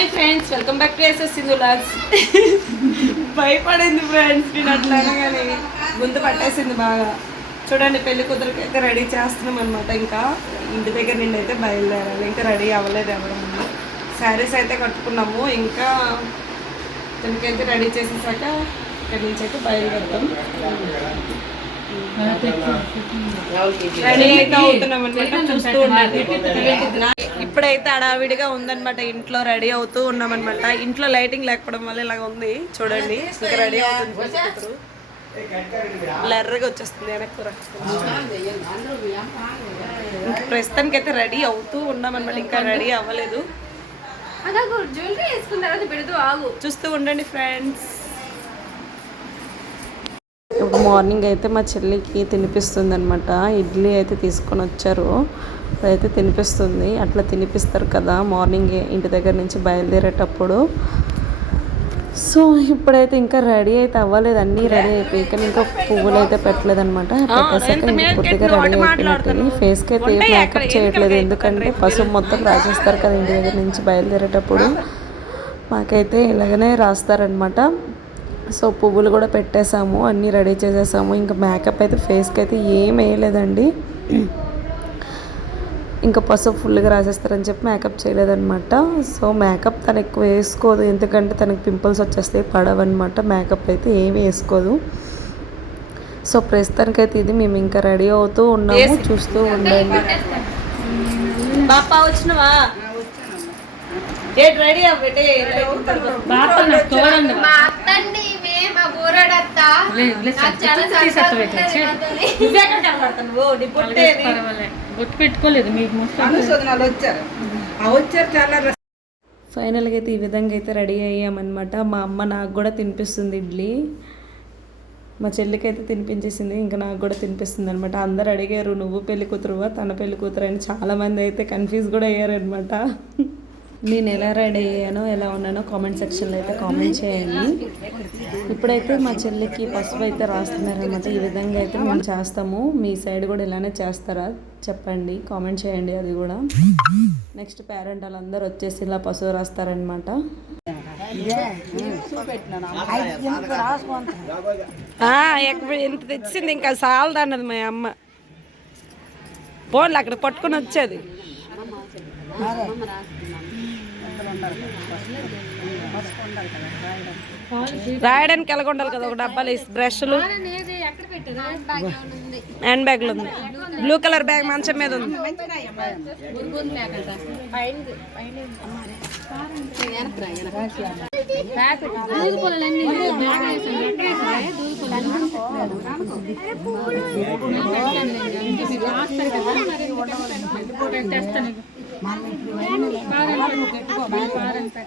Hi friends welcome back to SS Sindhu logs భయపడింది friends నేను అట్లా అనగానే ముందు పట్టేసింది బాగా. చూడండి పెళ్ళి కూతురికి అయితే రెడీ చేస్తున్నాం అనమాట ఇంకా. ఇంటి దగ్గర నుండి అయితే బయలుదేరాలి. ఇంకా రెడీ అవ్వలేదు ఎవరు శారీస్ అయితే కట్టుకున్నాము. ఇంకా దానికైతే రెడీ చేసేసాక ఇక్కడి నుంచి అయితే బయలుదేరుతాం. రెడీ అయితే అవుతున్నాం అనమాట చూస్తూ ఇప్పుడైతే హడావిడిగా ఉందన్నమాట. ఇంట్లో రెడీ అవుతూ ఉన్నాం అనమాట ఇంట్లో లైటింగ్ లేకపోవడం వల్ల ఇలాగ ఉంది. చూడండి. ఇంకా రెడీ అవుతుంది లెర్రగా వచ్చేస్తుంది వెనక్కి ప్రస్తుతానికి అయితే రెడీ అవుతూ ఉన్నాం అనమాట ఇంకా రెడీ అవ్వలేదు. చూస్తూ ఉండండి ఫ్రెండ్స్. ఇప్పుడు మార్నింగ్ అయితే మా చెల్లికి తినిపిస్తుంది అనమాట ఇడ్లీ అయితే తీసుకొని వచ్చారు. అదైతే తినిపిస్తుంది. అట్లా తినిపిస్తారు కదా మార్నింగ్ ఇంటి దగ్గర నుంచి బయలుదేరేటప్పుడు. సో ఇప్పుడైతే ఇంకా రెడీ అయితే అవ్వలేదు. అన్నీ రెడీ అయిపోయి కానీ ఇంకా పువ్వులు అయితే పెట్టలేదు అనమాట పెట్టేసాక ఇంకా పూర్తిగా రెడీ అయిపోయినట్టు ఫేస్కి అయితే ఏం మేకప్ చేయట్లేదు. ఎందుకంటే పసుపు మొత్తం రాసేస్తారు కదా ఇంటి దగ్గర నుంచి బయలుదేరేటప్పుడు. మాకైతే ఇలాగనే రాస్తారనమాట సో పువ్వులు కూడా పెట్టేసాము అన్నీ రెడీ చేసేసాము. ఇంకా మేకప్ అయితే ఫేస్కి అయితే ఏం వేయలేదండి. ఇంకా పసుపు ఫుల్గా రాసేస్తారని చెప్పి మేకప్ చేయలేదన్నమాట. సో మేకప్ తను ఎక్కువ వేసుకోదు. ఎందుకంటే తనకి పింపుల్స్ వచ్చేస్తాయి పడవన్నమాట. మేకప్ అయితే ఏమి వేసుకోదు. సో ప్రస్తుతానికైతే ఇది మేము ఇంకా రెడీ అవుతూ ఉన్నాము. చూస్తూ ఉండండి. బాపా వచ్చినవా? రెడీ అవ్వటే చాలా బొట్టు పెట్టుకోలేదు మీకు ఫైనల్గా అయితే ఈ విధంగా అయితే రెడీ అయ్యామన్నమాట. మా అమ్మ నాకు కూడా తినిపిస్తుంది ఇడ్లీ. మా చెల్లికి అయితే తినిపించేసింది ఇంకా నాకు కూడా తినిపిస్తుంది అనమాట అందరు అడిగారు నువ్వు పెళ్ళి కూతురువా? తన పెళ్ళి కూతురు అని. చాలామంది అయితే కన్ఫ్యూజ్ కూడా అయ్యారనమాట నేను ఎలా రెడీ అయ్యానో ఎలా ఉన్నానో కామెంట్ సెక్షన్లో అయితే కామెంట్ చేయండి. ఇప్పుడైతే మా చెల్లికి పసుపు అయితే రాస్తున్నారనమాట ఈ విధంగా అయితే మేము చేస్తాము. మీ సైడ్ కూడా ఇలానే చేస్తారా చెప్పండి. కామెంట్ చేయండి అది కూడా. నెక్స్ట్ పేరెంట్ వాళ్ళందరూ వచ్చేసి ఇలా పసుపు రాస్తారనమాట ఎంత తెచ్చింది ఇంకా సాలదు అన్నది మా అమ్మ. పోన్లు అక్కడ పట్టుకొని వచ్చేది. రాయడానికి ఎలాగ ఉండాలి కదా? ఒక డబ్బాలు బ్రష్లు. హ్యాండ్ బ్యాగ్లు ఉంది. బ్లూ కలర్ బ్యాగ్ మంచం మీద ఉంది.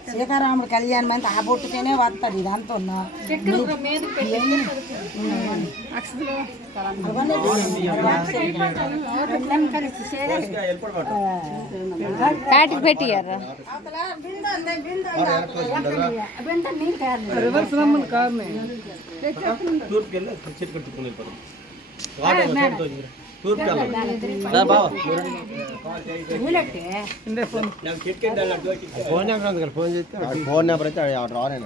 సీతారాముడు కళ్యాణం అంటే ఆ బొట్టుతోనే వస్తారు ఇదంతా ఉన్నా ప్యాటికి పెట్టియారా ఫోన్. నెంబర్ అయితే అక్కడ రానే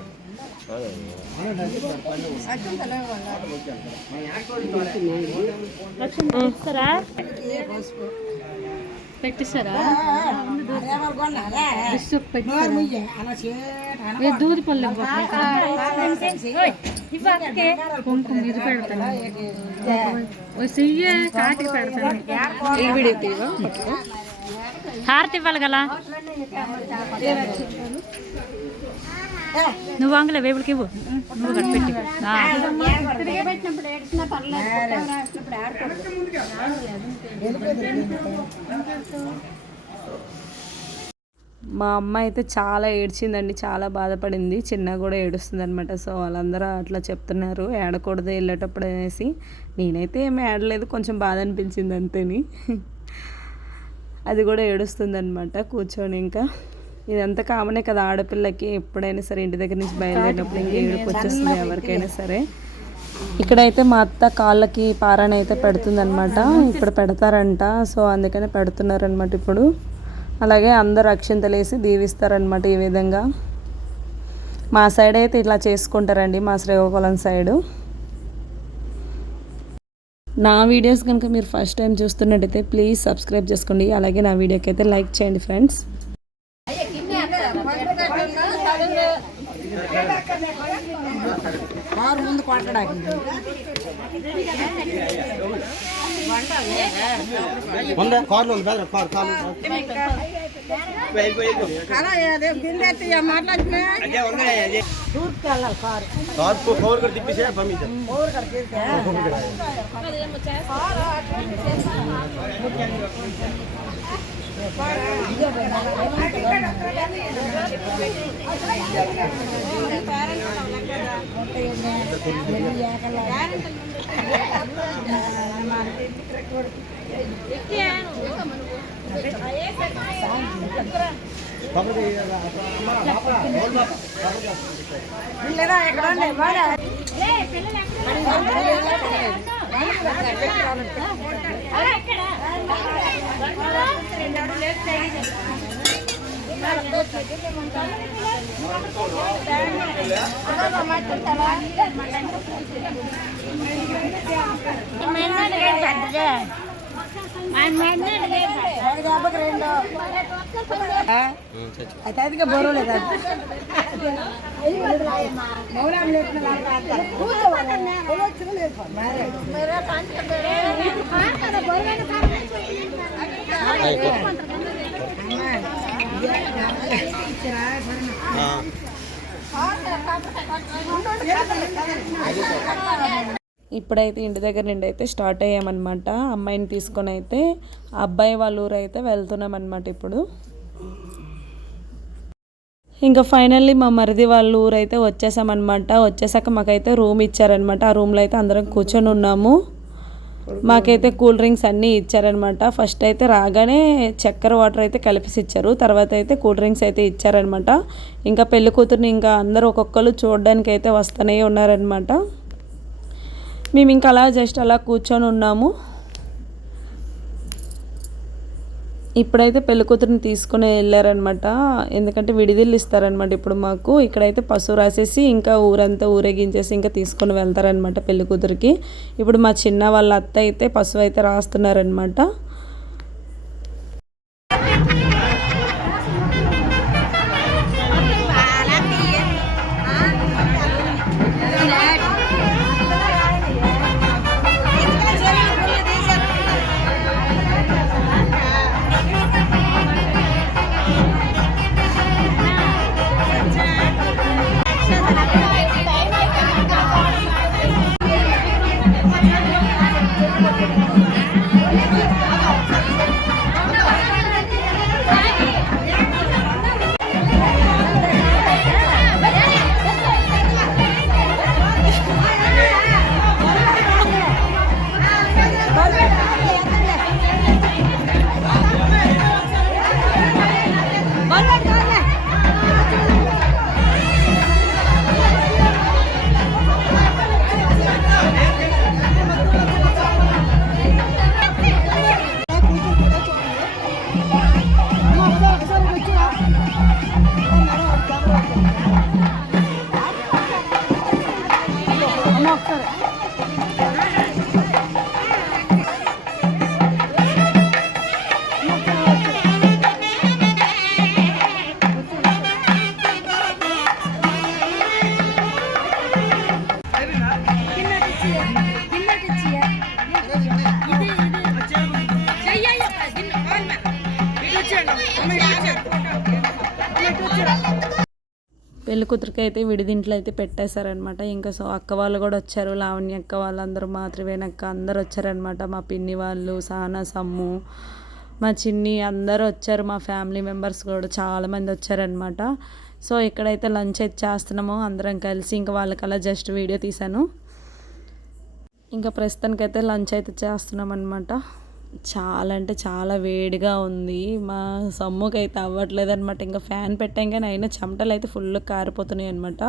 పెట్టిస్తారా అలా చేయటం ఏ దూది పళ్ళు కుంకుమ ఇది పెడతాను చెయ్యి కాటికి పెడతాను హారతి ఇవ్వాలి కదా? నువ్వు వాంగలే వేపులకి ఇవ్వు. నువ్వు కనిపెట్టి మా అమ్మ అయితే చాలా ఏడ్చిందండి చాలా బాధపడింది. చిన్న కూడా ఏడుస్తుంది అనమాట సో వాళ్ళందరూ అట్లా చెప్తున్నారు ఏడకూడదు వెళ్ళేటప్పుడు అనేసి. నేనైతే ఏమి ఏడలేదు కొంచెం బాధ అనిపించింది అంతేని. అది కూడా ఏడుస్తుంది అనమాట కూర్చొని ఇంకా. ఇదంతా కామనే కదా ఆడపిల్లకి ఎప్పుడైనా సరే ఇంటి దగ్గర నుంచి బయలుదేరినప్పుడు ఇంకా ఏడుపు వచ్చేస్తుంది ఎవరికైనా సరే. ఇక్కడైతే మా అత్త కాళ్ళకి పారాని అయితే పెడుతుందన్నమాట. ఇప్పుడు పెడతారంట. సో అందుకనే పెడుతున్నారనమాట ఇప్పుడు. అలాగే అందరు అక్షింతలేసి దీవిస్తారనమాట ఈ విధంగా. మా సైడ్ అయితే ఇట్లా చేసుకుంటారండి మా శ్రీకాకుళం సైడు. నా వీడియోస్ కనుక మీరు ఫస్ట్ టైం చూస్తున్నట్టయితే ప్లీజ్ సబ్స్క్రైబ్ చేసుకోండి. అలాగే నా వీడియోకి అయితే లైక్ చేయండి ఫ్రెండ్స్. కారు ముందు కొట్టడానికి ఉందా? కార్లో కార్ కార్. అలా అదే బిందె ఎత్తి మాట్లాడుతున్నా తూర్పుకి వెళ్ళాలి కారు. కార్ ఫోర్ కూడా తిప్పేసే పంపించారు ఊరు కడితే లేదా ఎక్కడ ఉన్నాయి వాడా అయితే అదిగా బొరవలేదు అది మౌలాం లేపిన ఇప్పుడైతే ఇంటి దగ్గర నుండి అయితే స్టార్ట్ అయ్యామన్నమాట. అమ్మాయిని తీసుకొని అయితే అబ్బాయి వాళ్ళ ఊరు అయితే వెళ్తున్నాం అనమాట ఇప్పుడు. ఇంకా ఫైనల్లీ మా మరిది వాళ్ళ ఊరు అయితే వచ్చేసామన్నమాట. వచ్చేసాక మాకైతే రూమ్ ఇచ్చారనమాట ఆ రూమ్లో అయితే అందరం కూర్చొని ఉన్నాము. మాకైతే కూల్ డ్రింక్స్ అన్నీ ఇచ్చారనమాట ఫస్ట్ అయితే రాగానే చక్కెర వాటర్ అయితే కలిపేసి ఇచ్చారు. తర్వాత అయితే కూల్ డ్రింక్స్ అయితే ఇచ్చారనమాట ఇంకా పెళ్ళి కూతుర్ని ఇంకా అందరూ ఒక్కొక్కరు చూడడానికి అయితే వస్తూనే ఉన్నారనమాట మేము ఇంకా అలా జస్ట్ అలా కూర్చొని ఉన్నాము. ఇప్పుడైతే పెళ్ళికూతురిని తీసుకుని వెళ్ళారనమాట ఎందుకంటే విడిదిల్లు ఇస్తారనమాట ఇప్పుడు మాకు. ఇక్కడైతే పశువు రాసేసి ఇంకా ఊరంతా ఊరేగించేసి ఇంకా తీసుకొని వెళ్తారనమాట పెళ్ళికూతురికి ఇప్పుడు మా చిన్న వాళ్ళ అత్త అయితే పశువు అయితే రాస్తున్నారనమాట పెళ్ళి కూతురికి అయితే విడిదింట్లో అయితే పెట్టేశారనమాట ఇంకా సో అక్క వాళ్ళు కూడా వచ్చారు. లావణ్య అక్క వాళ్ళందరూ మా త్రివేణక్క అందరు వచ్చారనమాట మా పిన్ని వాళ్ళు సానా సమ్ము మా చిన్ని అందరూ వచ్చారు. మా ఫ్యామిలీ మెంబర్స్ కూడా చాలామంది వచ్చారనమాట సో ఇక్కడైతే లంచ్ అయితే చేస్తున్నాము అందరం కలిసి. ఇంకా వాళ్ళకల్లా జస్ట్ వీడియో తీశాను. ఇంకా ప్రస్తుతానికైతే లంచ్ అయితే చేస్తున్నాం అనమాట చాలా అంటే చాలా వేడిగా ఉంది. మా సమ్ముకి అయితే అవ్వట్లేదు అనమాట ఇంకా ఫ్యాన్ పెట్టాం కానీ అయినా చెమటలు అయితే ఫుల్ కారిపోతున్నాయి అనమాట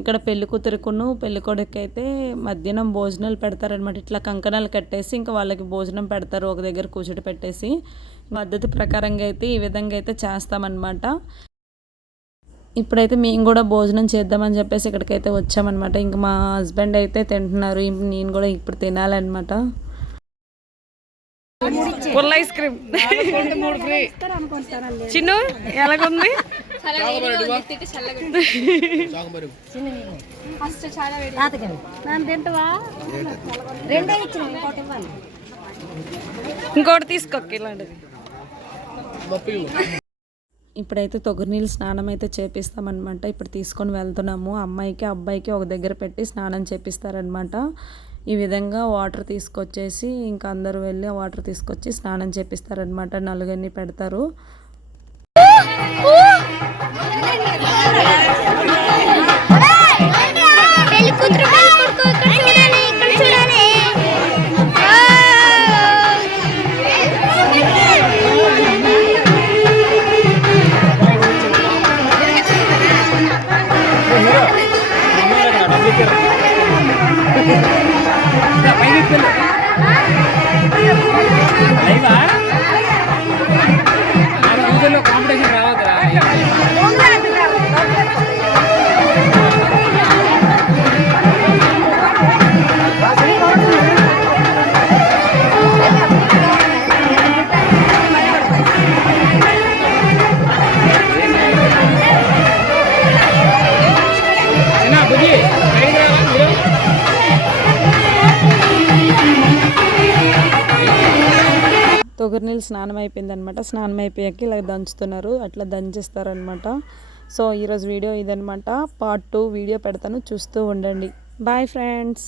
ఇక్కడ పెళ్ళి కూతురుకును పెళ్ళి కొడుకు అయితే మధ్యాహ్నం భోజనాలు పెడతారనమాట ఇట్లా కంకణాలు కట్టేసి ఇంకా వాళ్ళకి భోజనం పెడతారు ఒక దగ్గర కూర్చోటి పెట్టేసి. పద్ధతి ప్రకారంగా అయితే ఈ విధంగా అయితే చేస్తామన్నమాట. ఇప్పుడైతే మేము కూడా భోజనం చేద్దామని చెప్పేసి ఇక్కడికైతే వచ్చామన్నమాట. ఇంకా మా హస్బెండ్ అయితే తింటున్నారు. నేను కూడా ఇప్పుడు తినాలన్నమాట. Full ice cream. చిన్ను ఎలాగుంది? ఇంకోటి తీసుకోక ఇలాంటిది. ఇప్పుడైతే తొగరి నీళ్ళు స్నానం అయితే చేపిస్తామన్నమాట. ఇప్పుడు తీసుకొని వెళ్తున్నాము. అమ్మాయికి అబ్బాయికి ఒక దగ్గర పెట్టి స్నానం చేపిస్తారనమాట ఈ విధంగా వాటర్ తీసుకొచ్చేసి ఇంకా అందరూ వెళ్ళి వాటర్ తీసుకొచ్చి స్నానం చేపిస్తారనమాట నలుగురిని పెడతారు. తొగరి నీళ్ళు స్నానం అయిపోయిందనమాట స్నానం అయిపోయాక ఇలా దంచుతున్నారు. అట్లా దంచేస్తారనమాట. సో ఈరోజు వీడియో ఇదనమాట. పార్ట్ టూ వీడియో పెడతాను. చూస్తూ ఉండండి. Bye friends.